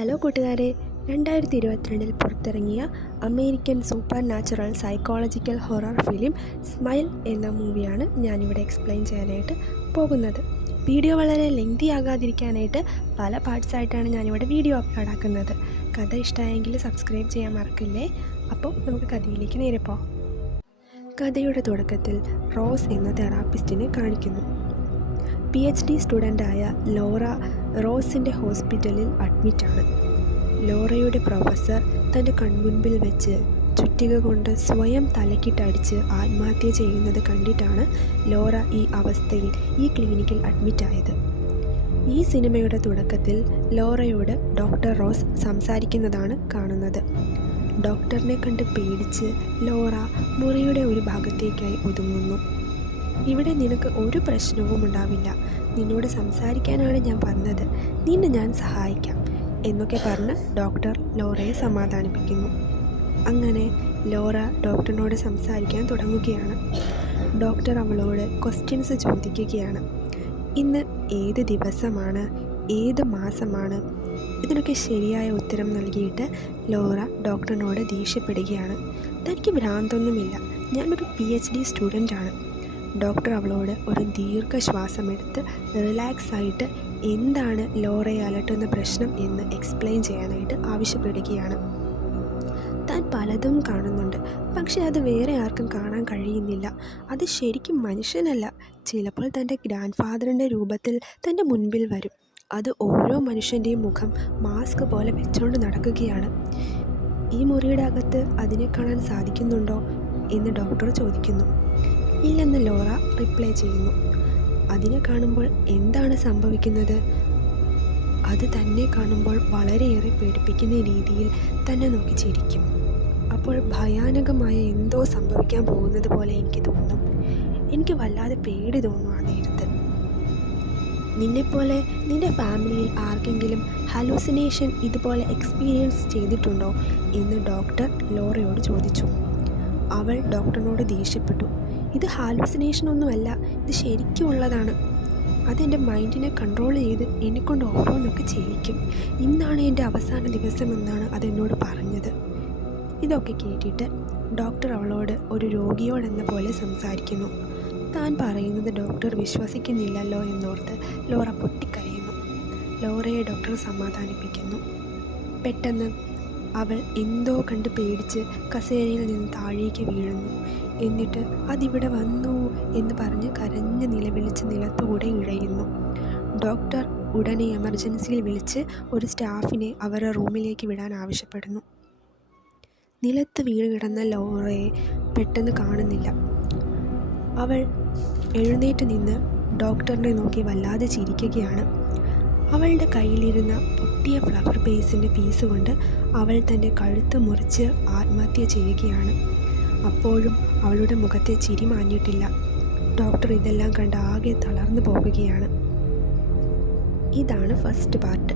Hello കൂട്ടുകാരെ, 2022 പുറത്തിറങ്ങിയ American super natural psychological horror film smile എന്ന മൂവിയാണ് ഞാനിവിടെ എക്സ്പ്ലെയിൻ ചെയ്യാനായിട്ട് പോകുന്നത്. വീഡിയോ വളരെ ലെങ്തി ആകാതിരിക്കാനായിട്ട് പല പാർട്സായിട്ടാണ് ഞാനിവിടെ വീഡിയോ അപ്ലോഡ് ആക്കുന്നത്. കഥ ഇഷ്ടമായെങ്കിൽ സബ്സ്ക്രൈബ് ചെയ്യാൻ മറക്കില്ലേ. അപ്പോൾ നമുക്ക് കഥയിലേക്ക് നേരെ പോകാം. കഥയുടെ തുടക്കത്തിൽ റോസ് എന്ന തെറാപ്പിസ്റ്റിനെ കാണിക്കുന്നു. PhD സ്റ്റുഡൻ്റായ ലോറ റോസിൻ്റെ ഹോസ്പിറ്റലിൽ അഡ്മിറ്റാണ്. ലോറയുടെ പ്രൊഫസർ തൻ്റെ കൺമുൻപിൽ വെച്ച് ചുറ്റിക കൊണ്ട് സ്വയം തലക്കിട്ടടിച്ച് ആത്മഹത്യ ചെയ്യുന്നത് കണ്ടിട്ടാണ് ലോറ ഈ അവസ്ഥയിൽ ഈ ക്ലിനിക്കിൽ അഡ്മിറ്റായത്. ഈ സിനിമയുടെ തുടക്കത്തിൽ ലോറയോട് ഡോക്ടർ റോസ് സംസാരിക്കുന്നതാണ് കാണുന്നത്. ഡോക്ടറിനെ കണ്ട് പേടിച്ച് ലോറ മുറിയുടെ ഒരു ഭാഗത്തേക്കായി ഒതുങ്ങുന്നു. ഇവിടെ നിനക്ക് ഒരു പ്രശ്നവും ഉണ്ടാവില്ല, നിന്നോട് സംസാരിക്കാനാണ് ഞാൻ പറഞ്ഞത്, നിന്നെ ഞാൻ സഹായിക്കാം എന്നൊക്കെ പറഞ്ഞ് ഡോക്ടർ ലോറയെ സമാധാനിപ്പിക്കുന്നു. അങ്ങനെ ലോറ ഡോക്ടറിനോട് സംസാരിക്കാൻ തുടങ്ങുകയാണ്. ഡോക്ടർ അവളോട് ക്വസ്റ്റ്യൻസ് ചോദിക്കുകയാണ്. ഇന്ന് ഏത് ദിവസമാണ്, ഏത് മാസമാണ്? ഇതിനൊക്കെ ശരിയായ ഉത്തരം നൽകിയിട്ട് ലോറ ഡോക്ടറിനോട് ദേഷ്യപ്പെടുകയാണ്. തനിക്ക് ഭ്രാന്തൊന്നുമില്ല, ഞാനൊരു PhD സ്റ്റുഡൻ്റാണ്. ഡോക്ടർ അവളോട് ഒരു ദീർഘശ്വാസമെടുത്ത് റിലാക്സ് ആയിട്ട് എന്താണ് ലോറയെ അലട്ടുന്ന പ്രശ്നം എന്ന് എക്സ്പ്ലെയിൻ ചെയ്യാനായിട്ട് ആവശ്യപ്പെടുകയാണ്. താൻ പലതും കാണുന്നുണ്ട്, പക്ഷേ അത് വേറെ ആർക്കും കാണാൻ കഴിയുന്നില്ല. അത് ശരിക്കും മനുഷ്യനല്ല, ചിലപ്പോൾ തൻ്റെ ഗ്രാൻഡ് ഫാദറിൻ്റെ രൂപത്തിൽ തൻ്റെ മുൻപിൽ വരും. അത് ഓരോ മനുഷ്യൻ്റെയും മുഖം മാസ്ക് പോലെ വെച്ചുകൊണ്ട് നടക്കുകയാണ്. ഈ മുറിയുടെ അകത്ത് അതിനെ കാണാൻ സാധിക്കുന്നുണ്ടോ എന്ന് ഡോക്ടർ ചോദിക്കുന്നു. ഇല്ലെന്ന് ലോറ റിപ്ലൈ ചെയ്യുന്നു. അതിനെ കാണുമ്പോൾ എന്താണ് സംഭവിക്കുന്നത്? അത് തന്നെ കാണുമ്പോൾ വളരെയേറെ പേടിപ്പിക്കുന്ന രീതിയിൽ തന്നെ നോക്കി ചിരിക്കും. അപ്പോൾ ഭയാനകമായ എന്തോ സംഭവിക്കാൻ പോകുന്നത് പോലെ എനിക്ക് തോന്നും. എനിക്ക് വല്ലാതെ പേടി തോന്നും ആ നേരത്ത്. നിന്നെപ്പോലെ നിൻ്റെ ഫാമിലിയിൽ ആർക്കെങ്കിലും ഹലൂസിനേഷൻ ഇതുപോലെ എക്സ്പീരിയൻസ് ചെയ്തിട്ടുണ്ടോ എന്ന് ഡോക്ടർ ലോറയോട് ചോദിച്ചു. അവൾ ഡോക്ടറിനോട് ദേഷ്യപ്പെട്ടു. ഇത് ഹാലൂസിനേഷൻ ഒന്നുമല്ല, ഇത് ശരിക്കും ഉള്ളതാണ്. അതെൻ്റെ മൈൻഡിനെ കൺട്രോൾ ചെയ്ത് എന്നെക്കൊണ്ട് ഓരോന്നൊക്കെ ചെയ്യിക്കും. ഇന്നാണ് എൻ്റെ അവസാന ദിവസമെന്നാണ് അതെന്നോട് പറഞ്ഞത്. ഇതൊക്കെ കേട്ടിട്ട് ഡോക്ടർ അവളോട് ഒരു രോഗിയോടെന്ന പോലെ സംസാരിക്കുന്നു. താൻ പറയുന്നത് ഡോക്ടർ വിശ്വസിക്കുന്നില്ലല്ലോ എന്നോർത്ത് ലോറ പൊട്ടിക്കരയുന്നു. ലോറയെ ഡോക്ടർ സമാധാനിപ്പിക്കുന്നു. പെട്ടെന്ന് അവൾ എന്തോ കണ്ട് പേടിച്ച് കസേരയിൽ നിന്ന് താഴേക്ക് വീഴുന്നു. എന്നിട്ട് അതിവിടെ വന്നു എന്ന് പറഞ്ഞ് കരഞ്ഞ് നിലവിളിച്ച് നിലത്തുകൂടെ ഇഴയുന്നു. ഡോക്ടർ ഉടനെ എമർജൻസിയിൽ വിളിച്ച് ഒരു സ്റ്റാഫിനെ അവരുടെ റൂമിലേക്ക് വിടാൻ ആവശ്യപ്പെടുന്നു. നിലത്ത് വീണ് കിടന്ന ലോറയെ പെട്ടെന്ന് കാണുന്നില്ല. അവൾ എഴുന്നേറ്റ് നിന്ന് ഡോക്ടറിനെ നോക്കി വല്ലാതെ ചിരിക്കുകയാണ്. അവളുടെ കയ്യിലിരുന്ന പൊട്ടിയ ഫ്ലവർ ബേസിൻ്റെ പീസ് കൊണ്ട് അവൾ തൻ്റെ കഴുത്ത് മുറിച്ച് ആത്മഹത്യ ചെയ്യുകയാണ്. അപ്പോഴും അവളുടെ മുഖത്തെ ചിരി മാഞ്ഞിട്ടില്ല. ഡോക്ടർ ഇതെല്ലാം കണ്ട് ആകെ തളർന്നു പോകുകയാണ്. ഇതാണ് ഫസ്റ്റ് പാർട്ട്.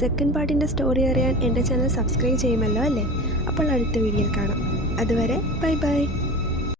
സെക്കൻഡ് പാർട്ടിൻ്റെ സ്റ്റോറി അറിയാൻ എൻ്റെ ചാനൽ സബ്സ്ക്രൈബ് ചെയ്യുമല്ലോ അല്ലേ? അപ്പോൾ അടുത്ത വീഡിയോയിൽ കാണാം. അതുവരെ ബൈ ബൈ.